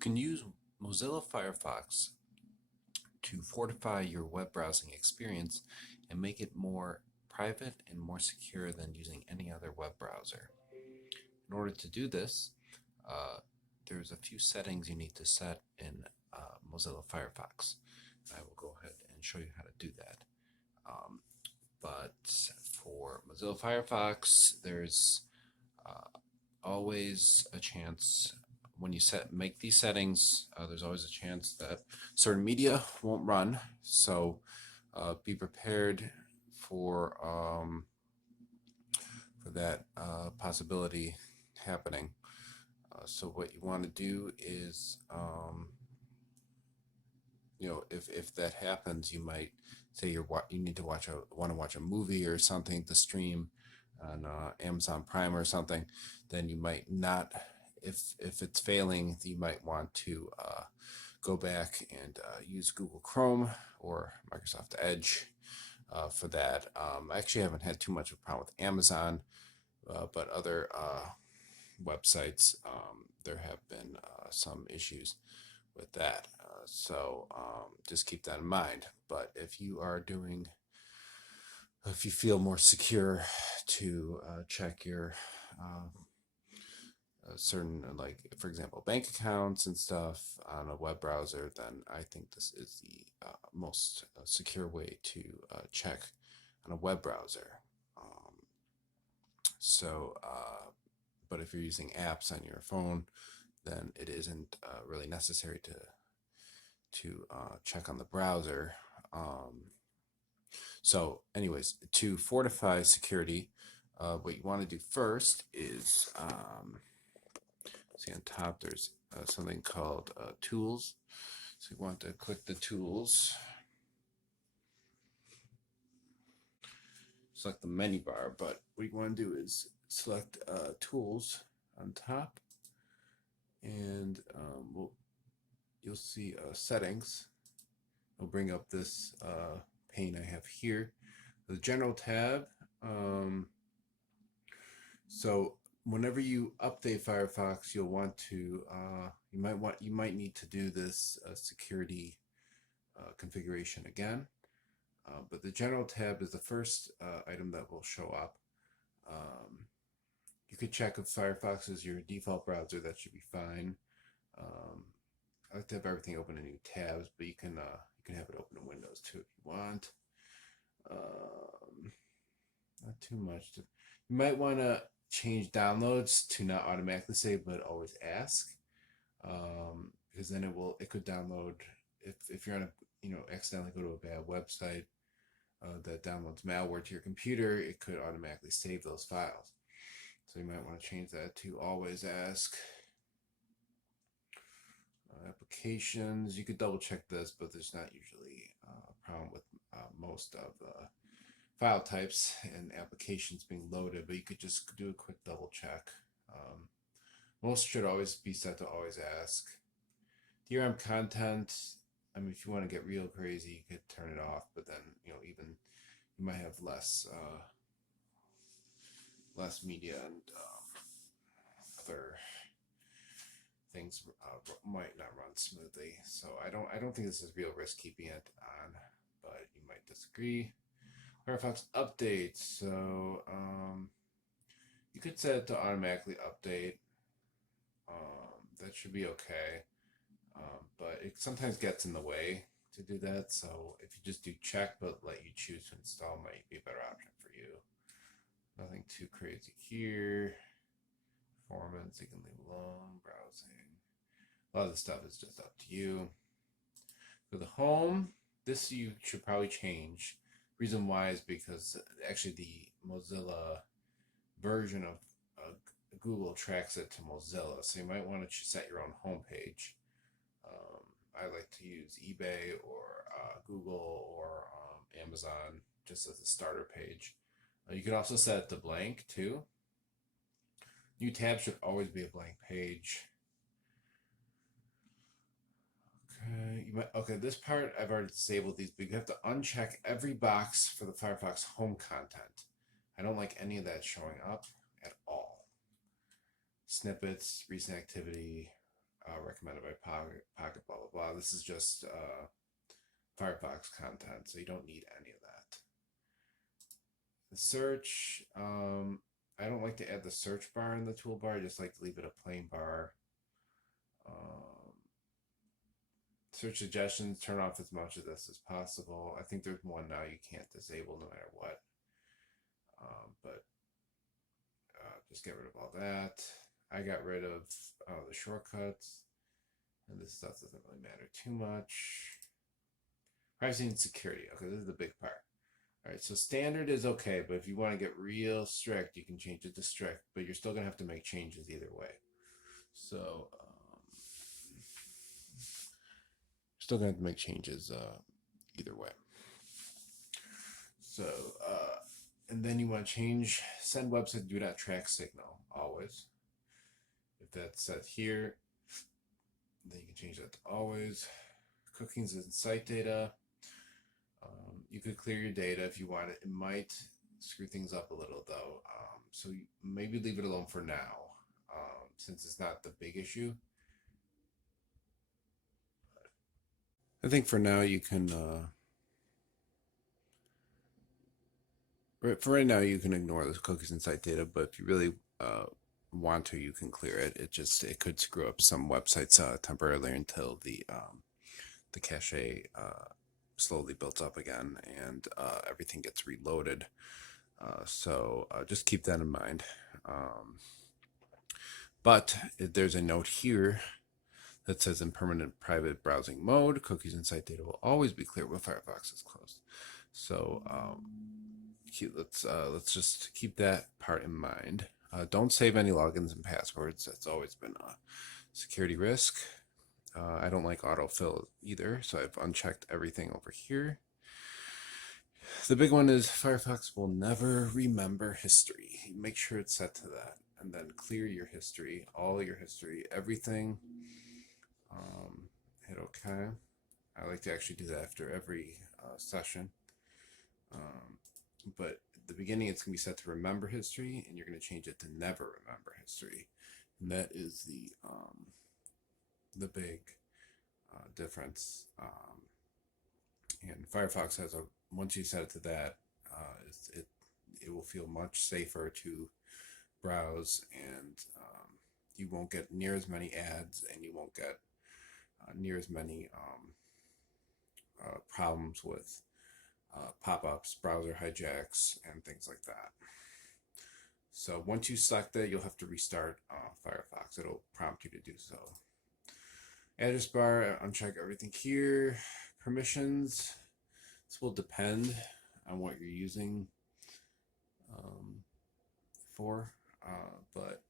can use Mozilla Firefox to fortify your web browsing experience and make it more private and more secure than using any other web browser. In order to do this, uh, there's a few settings you need to set in Mozilla Firefox. I will go ahead and show you how to do that. But for Mozilla Firefox, there's always a chance when you make these settings, there's always a chance that certain media won't run. So be prepared for that possibility happening. So what you want to do is, if that happens, you might say you need to want to watch a movie or something to stream on Amazon Prime or something, then you might not. If it's failing, you might want to go back and use Google Chrome or Microsoft Edge for that. I actually haven't had too much of a problem with Amazon, but other websites, there have been some issues with that. So just keep that in mind. But if you feel more secure to check your certain, like, for example, bank accounts and stuff on a web browser, then I think this is the most secure way to check on a web browser. But if you're using apps on your phone, then it isn't really necessary to check on the browser. So anyways, to fortify security, what you want to do first is, see on top there's something called tools. So you want to click the tools, select the menu bar, but what you want to do is select tools on top, and you'll see settings. It'll bring up this pane I have here, the general tab. So whenever you update Firefox, you'll want to you might need to do this security configuration again. But the general tab is the first item that will show up. You could check if Firefox is your default browser. That should be fine. I like to have everything open in new tabs, but you can have it open in Windows too if you want. Not too much. You might want to change downloads to not automatically save, but always ask, because then it could download if you're on accidentally go to a bad website that downloads malware to your computer, it could automatically save those files. So you might want to change that to always ask. Applications, you could double check this, but there's not usually a problem with most of the file types and applications being loaded, but you could just do a quick double check. Most should always be set to always ask. DRM content, I mean, if you want to get real crazy, you could turn it off, but then even you might have less media and other things might not run smoothly. So I don't think this is real risk keeping it on, but you might disagree. Firefox updates. So you could set it to automatically update. That should be okay. But it sometimes gets in the way to do that. So if you just do check but let you choose to install, might be a better option for you. Nothing too crazy here. Performance, you can leave alone. Browsing. A lot of the stuff is just up to you. For the home, this you should probably change. Reason why is because actually the Mozilla version of Google tracks it to Mozilla, so you might want to set your own homepage. I like to use eBay or Google or Amazon just as a starter page. You could also set it to blank too. New tab should always be a blank page. Okay, this part I've already disabled these, but you have to uncheck every box for the Firefox home content. I don't like any of that showing up at all. Snippets, recent activity, recommended by Pocket, blah, blah, blah. This is just Firefox content, so you don't need any of that. The search, I don't like to add the search bar in the toolbar. I just like to leave it a plain bar. Search suggestions, turn off as much of this as possible. I think there's one now you can't disable no matter what. But just get rid of all that. I got rid of the shortcuts. And this stuff doesn't really matter too much. Privacy and security. Okay, this is the big part. All right, so standard is okay, but if you want to get real strict, you can change it to strict, but you're still going to have to make changes either way. So, still going to have to make changes either way. So, and then you want to change send website do not track signal always. If that's set here, then you can change that to always. Cookies and site data. You could clear your data if you want it. It might screw things up a little though. So maybe leave it alone for now, since it's not the big issue. I think for now you can, for right now you can ignore the cookies and site data, but if you really want to, you can clear it. It could screw up some websites temporarily until the cache slowly builds up again and everything gets reloaded. So just keep that in mind. But there's a note here that says in permanent private browsing mode, cookies and site data will always be clear when Firefox is closed. So let's just keep that part in mind. Don't save any logins and passwords. That's always been a security risk. I don't like autofill either, so I've unchecked everything over here. The big one is Firefox will never remember history. Make sure it's set to that, and then clear your history, all your history, everything. Hit OK. I like to actually do that after every session. But at the beginning, it's going to be set to remember history, and you're going to change it to never remember history. And that is the big difference. And Firefox has once you set it to that, it will feel much safer to browse, and you won't get near as many ads, and you won't get near as many problems with pop-ups, browser hijacks, and things like that. So once you select that, you'll have to restart Firefox. It'll prompt you to do so. Address bar, uncheck everything here. Permissions, this will depend on what you're using for, but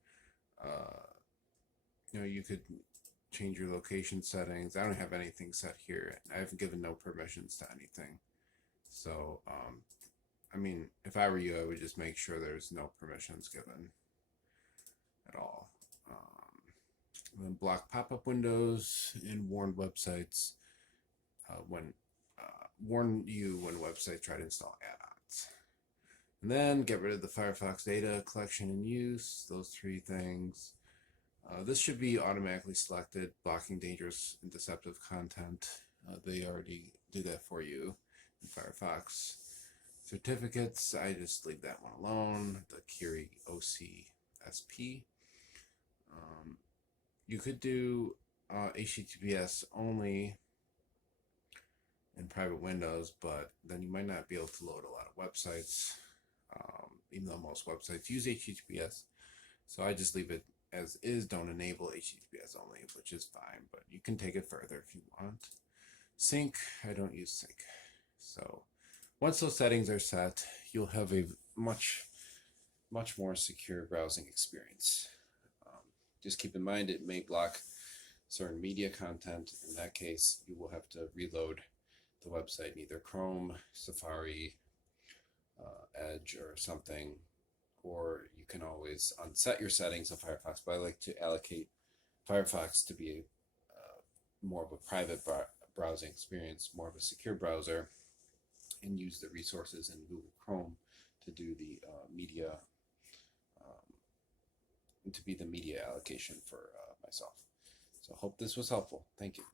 you could change your location settings. I don't have anything set here. I haven't given no permissions to anything. So, I mean, if I were you, I would just make sure there's no permissions given at all. And then block pop-up windows and warn websites warn you when websites try to install add-ons. And then get rid of the Firefox data collection and use, those three things. This should be automatically selected, blocking dangerous and deceptive content. They already do that for you in Firefox. Certificates, I just leave that one alone, the Kiri OCSP. You could do HTTPS only in private windows, but then you might not be able to load a lot of websites, even though most websites use HTTPS. So I just leave it as is, don't enable HTTPS only, which is fine, but you can take it further if you want. Sync, I don't use sync. So once those settings are set, you'll have a much more secure browsing experience. Just keep in mind it may block certain media content. In that case, you will have to reload the website in either Chrome, Safari, Edge, or something, or you can always unset your settings of Firefox. But I like to allocate Firefox to be more of a private browsing experience, more of a secure browser, and use the resources in Google Chrome to do the media, to be the media allocation for myself. So hope this was helpful. Thank you.